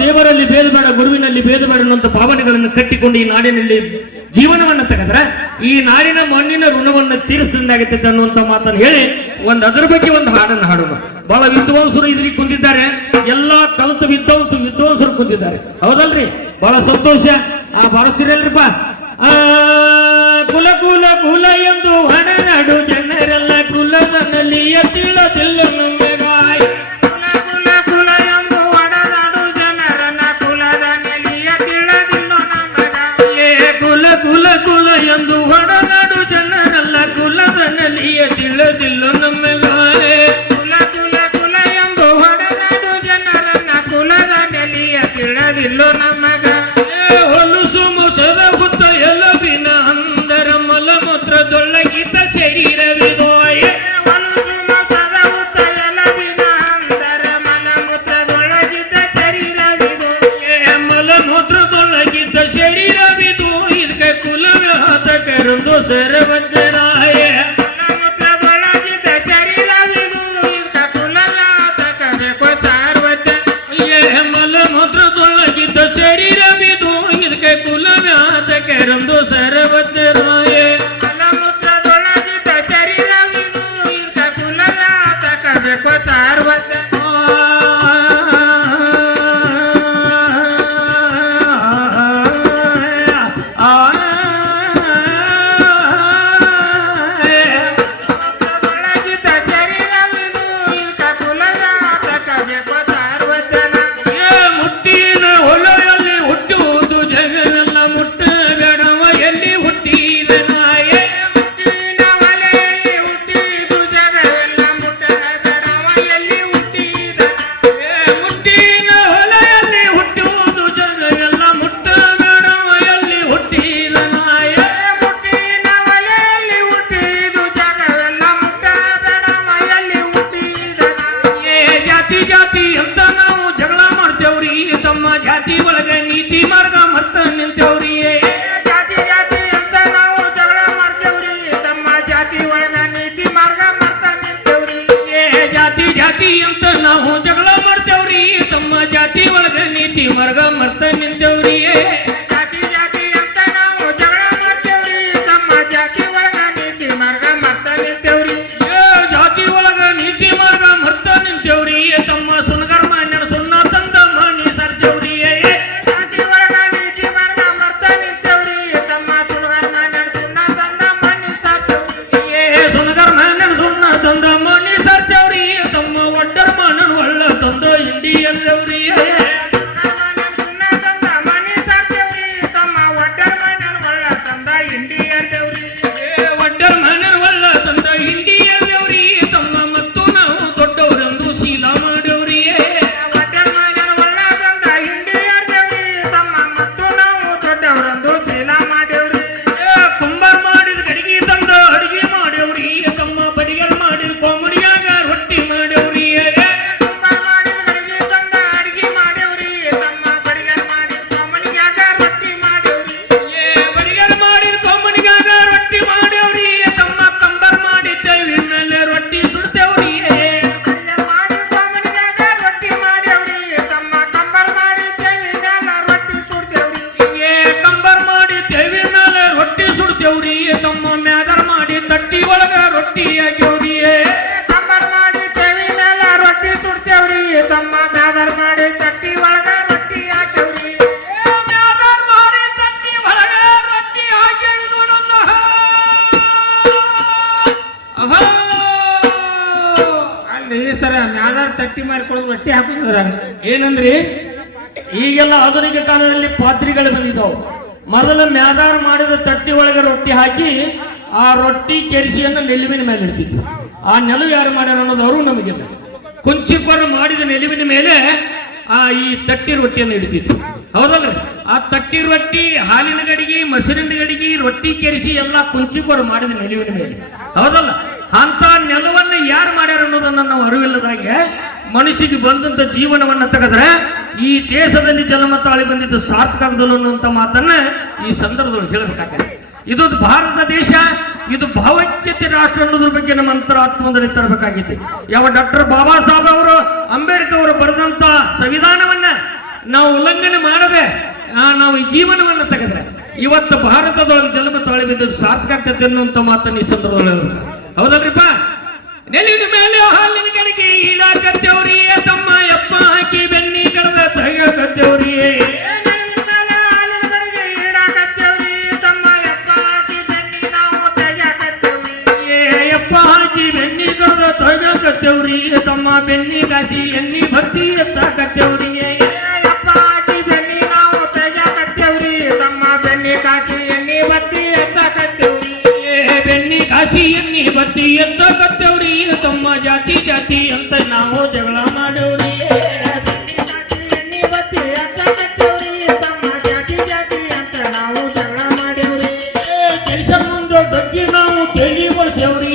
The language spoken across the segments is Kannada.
ದೇವರಲ್ಲಿ ಭೇದ ಬೇಡ, ಗುರುವಿನಲ್ಲಿ ಭೇದ ಬೇಡ ಅನ್ನುವಂಥ ಭಾವನೆಗಳನ್ನು ಕಟ್ಟಿಕೊಂಡು ಈ ನಾಡಿನಲ್ಲಿ ಜೀವನವನ್ನು ತೆಗೆದ್ರೆ ಈ ನಾಡಿನ ಮಣ್ಣಿನ ಋಣವನ್ನು ತೀರಿಸಿದಂಗಾಗುತ್ತೆ ಅನ್ನುವಂತ ಮಾತನ್ನು ಹೇಳಿ ಒಂದು ಅದರ ಬಗ್ಗೆ ಒಂದು ಹಾಡನ್ನು ಹಾಡೋಣ. ಬಹಳ ವಿದ್ವಾಂಸರು ಇದ್ರಿಗೆ ಕುಂತಿದ್ದಾರೆ. ಎಲ್ಲಾ ಕಲಿತ ವಿದ್ವಾಂಸ ವಿದ್ವಾಂಸರು ಕುಂತಿದ್ದಾರೆ. ಹೌದಲ್ರಿ? ಬಹಳ ಸಂತೋಷ. ಆ ಬಾರಿಸ್ತೀರಲ್ರಿಪ್ಪ ಆ, ಕುಲ ಕುಲ ಕುಲ ಎಂದು ಹಣ ನಾಡು ಜನರೆಲ್ಲ ಕುಲದಲ್ಲಿ ತಿಳಿದಿಲ್ಲ ತಟ್ಟಿ ರೊಟ್ಟಿ ಏನಂದ್ರಿ? ಈಗೆಲ್ಲ ಆಧುನಿಕ ಕಾಲದಲ್ಲಿ ಪಾತ್ರಿಗಳು ಬಂದಿದ್ದವು. ಮೊದಲು ಮ್ಯಾದಾರ ಮಾಡಿದ ತಟ್ಟಿ ಒಳಗೆ ರೊಟ್ಟಿ ಹಾಕಿ ಆ ರೊಟ್ಟಿ ಕೆರಿಸಿಯನ್ನು ನೆಲುವಿನ ಮೇಲೆ ಇಡ್ತಿದ್ರು. ಆ ನೆಲವು ಯಾರು ಮಾಡ್ಯಾರ ಅನ್ನೋದು ಅವರು ನಮಗಿಲ್ಲ. ಕುಂಚಿಕೊರ ಮಾಡಿದ ನೆಲುವಿನ ಮೇಲೆ ಆ ಈ ತಟ್ಟಿ ರೊಟ್ಟಿಯನ್ನು ಹಿಡಿತಿದ್ರು ಹೌದಲ್ರಿ? ಆ ತಟ್ಟಿ ರೊಟ್ಟಿ, ಹಾಲಿನ ಗಡಿಗೆ, ಮೊಸರಿನ ಗಡಿಗೆ, ರೊಟ್ಟಿ ಕೆರೆಸಿ ಎಲ್ಲಾ ಕುಂಚಿಕೋರು ಮಾಡಿದ ನೆಲುವಿನ ಮೇಲೆ. ಹೌದಲ್ಲ? ಅಂತ ನೆಲವನ್ನ ಯಾರು ಮಾಡ್ಯಾರ ಅನ್ನೋದನ್ನ ನಾವು ಅರಿವಿಲ್ಲದಾಗೆ ಮನುಷ್ಯಗೆ ಬಂದಂತ ಜೀವನವನ್ನ ತೆಗೆದ್ರೆ ಈ ದೇಶದಲ್ಲಿ ಜನ್ಮ ತಾಳಿ ಬಂದಿದ್ದು ಸಾರ್ಥಕ ಅನ್ನುವಂತ ಮಾತನ್ನ ಈ ಸಂದರ್ಭದಲ್ಲಿ ಹೇಳಬೇಕಾಗ್ತದೆ ಇದು ಭಾರತ ದೇಶ ಇದು ಭಾವೈಕ್ಯತೆ ರಾಷ್ಟ್ರ ಅನ್ನೋದ್ರ ಬಗ್ಗೆ ನಮ್ಮ ಅಂತರಾತ್ಮದಲ್ಲಿ ತರಬೇಕಾಗಿದೆ ಯಾವ ಡಾಕ್ಟರ್ ಬಾಬಾ ಸಾಹೇಬ್ ಅವರು, ಅಂಬೇಡ್ಕರ್ ಅವರು ಬರೆದಂತ ಸಂವಿಧಾನವನ್ನ ನಾವು ಉಲ್ಲಂಘನೆ ಮಾಡದೆ ನಾವು ಈ ಜೀವನವನ್ನ ತೆಗೆದ್ರೆ, ಇವತ್ತು ಭಾರತದೊಳಗೆ ಜನ್ಮ ತಾಳಿಬಿದ್ದು ಸಾರ್ಥಕ ಸಾರ್ಥಕತೆ ಅನ್ನುವಂಥ ಮಾತನ್ನು ಈ ಸಂದರ್ಭದಲ್ಲಿ ಹೌದಲ್ರಿಪ್ಪ? ನೆಲಿನ ಮೇಲೆ ಹಾಲಿನ ಕಡೆಗೆ ಈಡಾಗತ್ತವ್ರಿಯ ತಮ್ಮ ಎಪ್ಪ ಹಾಕಿ ಬೆನ್ನಿ ಬೆನ್ನಿ ಕಾಸಿ ಎಣ್ಣಿ ಬತ್ತಿ ಎತ್ತಾಕತ್ತೇವ್ರಿ ತಮ್ಮ ಜಾತಿ ಜಾತಿ ಅಂತ ನಾವು ಜಗಳ ಮಾಡೇವ್ರಿ ಕೆಲಸ ಮುಂದೆ ಡೊಗ್ಗಿ ನಾವು ಕೇಳಿ ಬಳಸೇವ್ರಿ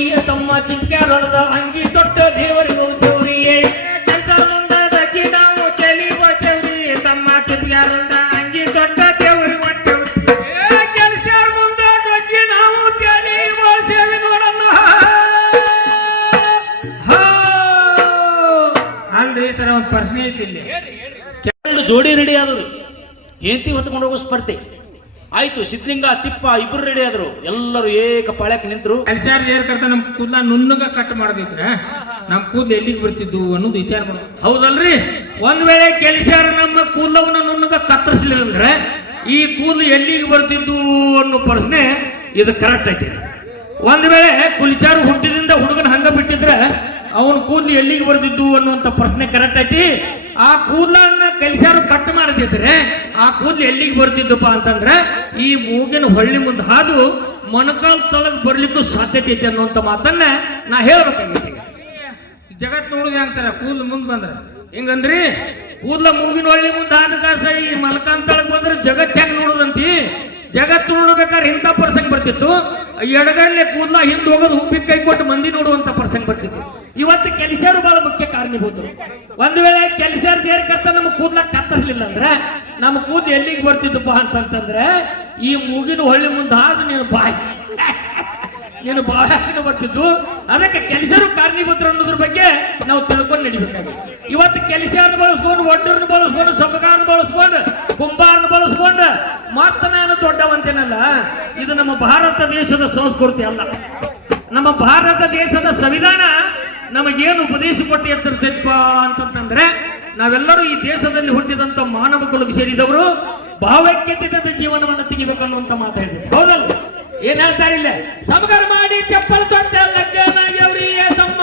ಈ ತರ ಒಂದು ಪ್ರಶ್ನೆ ಐತಿ ಇಲ್ಲಿ. ಎರಡು ಜೋಡಿ ರೆಡಿ ಆದ್ರು ಹೆಂಡತಿ ಹೊತ್ಕೊಂಡು ಹೋಗೋ ಸ್ಪರ್ಧೆ. ಆಯ್ತು ಸಿದ್ಲಿಂಗ ತಿಪ್ಪ ಇಬ್ರು ರೆಡಿ ಆದ್ರು. ಎಲ್ಲರೂ ಏಕ ಪಾಳ್ಯಕ್ಕೆ ನಿಂತರು. ಏರ್ ಕರ್ತ ನಮ್ ಕೂದ್ಲ ನುಣ್ಣಗ ಕಟ್ ಮಾಡದಿದ್ರ ನಮ್ಮ ಕೂದ್ಲ ಎಲ್ಲಿಗೆ ಬರ್ತಿದ್ದು ಅನ್ನೋದು ವಿಚಾರ ಮಾಡೋದು. ಹೌದಲ್ರಿ? ಒಂದ್ ವೇಳೆ ಕೆಲಸಾರ ನಮ್ಮ ಕೂದಲವನ್ನ ನುಣ್ಣಗ ಕತ್ತರಿಸ್ಲಿಲ್ಲ ಅಂದ್ರೆ ಈ ಕೂದಲು ಎಲ್ಲಿಗೆ ಬರ್ತಿದ್ದು ಅನ್ನೋ ಪ್ರಶ್ನೆ ಇದು ಕರೆಕ್ಟ್ ಐತಿ. ಒಂದ್ ವೇಳೆ ಕುಲಿಚಾರು ಹುಟ್ಟಿದಿಂದ ಹುಡುಗನ ಹಂಗ ಬಿಟ್ಟಿದ್ರೆ ಅವನ ಕೂದಲು ಎಲ್ಲಿಗೆ ಬರ್ತಿದ್ದು ಅನ್ನುವಂಥ ಪ್ರಶ್ನೆ ಕರೆಕ್ಟ್ ಐತಿ. ಆ ಕೂದಲನ್ನ ಕಲಿಸಾರು ಕಟ್ ಮಾಡದಿದ್ರೆ ಆ ಕೂದಲು ಎಲ್ಲಿಗೆ ಬರ್ತಿದ್ದಪ್ಪ ಅಂತಂದ್ರೆ ಈ ಮೂಗಿನ ಹೊಳ್ಳಿ ಮುಂದೆ ಹಾದು ಮೊಣಕಾಲ್ ತೊಳಗ್ ಬರ್ಲಿಕ್ಕೂ ಸಾಧ್ಯತೆ ಐತಿ ಅನ್ನುವಂಥ ಮಾತನ್ನ ನಾ ಹೇಳ್ಬೇಕಾಗೈತಿ ಜಗತ್ ನೋಡುದು ಅಂತಾರ ಕೂದಲು ಮುಂದೆ ಬಂದ್ರೆ. ಹಿಂಗಂದ್ರಿ? ಕೂದಲ ಮೂಗಿನ ಹೊಳ್ಳಿ ಮುಂದೆ ಹಾದು ಕಾಸ ಈ ಮಲ್ಕಾಂತಳಗ್ ಬಂದ್ರೆ ಜಗತ್ ಹೆಂಗ್ ನೋಡುದಂತಿ? ಜಗತ್ ನೋಡ್ಬೇಕಾದ್ರೆ ಇಂಥ ಪ್ರಸಂಗ ಬರ್ತಿತ್ತು. ಎಡಗಲ್ಲೇ ಕೂದ್ಲ ಹಿಂದೆ ಹೋಗೋದು ಹುಬ್ಬಿ ಕೈ ಕೊಟ್ಟು ಮಂದಿ ನೋಡುವಂತ ಪ್ರಸಂಗ ಬರ್ತಿತ್ತು. ಇವತ್ತು ಕೆಲಸರು ಬಹಳ ಮುಖ್ಯ ಕಾರಣೀಭೂತರು. ಒಂದು ವೇಳೆ ಕೆಲಸರು ಸೇರ್ಕರ್ತ ನಮ್ಮ ಕೂದ್ಲ ಕತ್ತರಿಸಲಿಲ್ಲ ಅಂದ್ರೆ, ನಮ್ಮ ಕೂದ್ ಎಲ್ಲಿಗೆ ಬರ್ತಿದ್ದಪ್ಪ ಅಂತಂತಂದ್ರೆ, ಈ ಮೂಗಿನ ಹೊಳ್ಳಿ ಮುಂದೆ ಹಾದು ನೀನು ಬಾಯಿ ನೀನು ಬಹಳ ಬರ್ತಿದ್ದು. ಅದಕ್ಕೆ ಕೆಲಸರು ಕಾರಣೀಭೂತರು ಅನ್ನೋದ್ರ ಬಗ್ಗೆ ನಾವು ತಿಳ್ಕೊಂಡು ನಡಿಬೇಕಾಗಿ ಇವತ್ತು ಕೆಲಸ ಬಳಸ್ಕೊಂಡು ಒಡ್ಡರನ್ನು ಬಳಸ್ಕೊಂಡು ಸಬಗಾರನ್ನು ಬಳಸ್ಕೊಂಡು ಕುಂಬಾರನ್ನು ಬಳಸ್ಕೊಂಡು ಮತ್ತೆ ನಾನು ದೊಡ್ಡವಂತೇನಲ್ಲ ಇದು ನಮ್ಮ ಭಾರತ ದೇಶದ ಸಂಸ್ಕೃತಿ ಅಲ್ಲ. ನಮ್ಮ ಭಾರತ ದೇಶದ ಸಂವಿಧಾನ ನಮಗೇನು ಉಪದೇಶ ಕೊಟ್ಟು ಎಚ್ಚರಿತಪ್ಪ ಅಂತಂತಂದ್ರೆ, ನಾವೆಲ್ಲರೂ ಈ ದೇಶದಲ್ಲಿ ಹುಟ್ಟಿದಂತ ಮಾನವ ಕುಲಕ್ಕೆ ಸೇರಿದವರು, ಭಾವೈಕ್ಯತೆಯಿಂದ ಜೀವನವನ್ನು ತೆಗಿಬೇಕನ್ನುವಂತ ಮಾತು ಹೇಳಿದ್ರು ಹೌದಲ್ಲ? ಏನ್ ಹೇಳ್ತಾರೆ ಇಲ್ಲ ಸಮಗರ ಮಾಡಿ ಚಪ್ಪಲ್ ತೊಟ್ಟೆ ತಮ್ಮ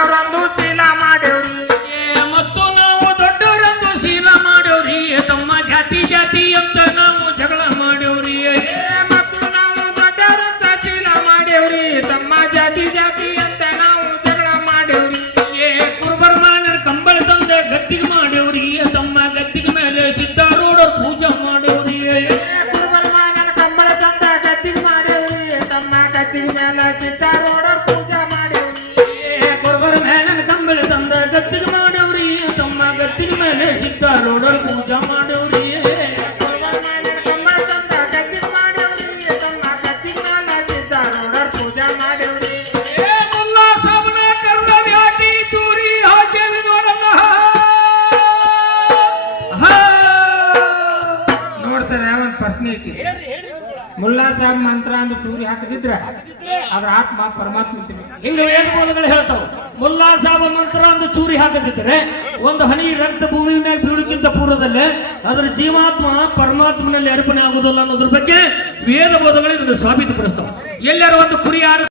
ಮುಲ್ಲಾ ಸಾಹೇಬ್ ಮಂತ್ರ ಅಂದ್ರೆ ಚೂರಿ ಹಾಕದಿದ್ರೆ ಅದ್ರ ಆತ್ಮ ಪರಮಾತ್ಮ ಹಿಂಗ ವೇದ ಮೂಲಗಳು ಹೇಳ್ತಾವ? ಮುಲ್ಲಾ ಸಾಬ ಮಂತ್ರ ಒಂದು ಚೂರಿ ಹಾಕದಿದ್ದರೆ ಒಂದು ಹನಿ ರಕ್ತ ಭೂಮಿ ಮೇಲೆ ಬೀಳುಕ್ಕಿಂತ ಪೂರ್ವದಲ್ಲೇ ಅದರ ಜೀವಾತ್ಮ ಪರಮಾತ್ಮನಲ್ಲಿ ಅರ್ಪಣೆ ಆಗುವುದಿಲ್ಲ ಅನ್ನೋದ್ರ ಬಗ್ಗೆ ವೇದ ಬೋಧಗಳು ಇದನ್ನು ಸಾಬೀತುಪಡಿಸ್ತಾವ. ಎಲ್ಲರೂ ಒಂದು ಕುರಿ ಆಡ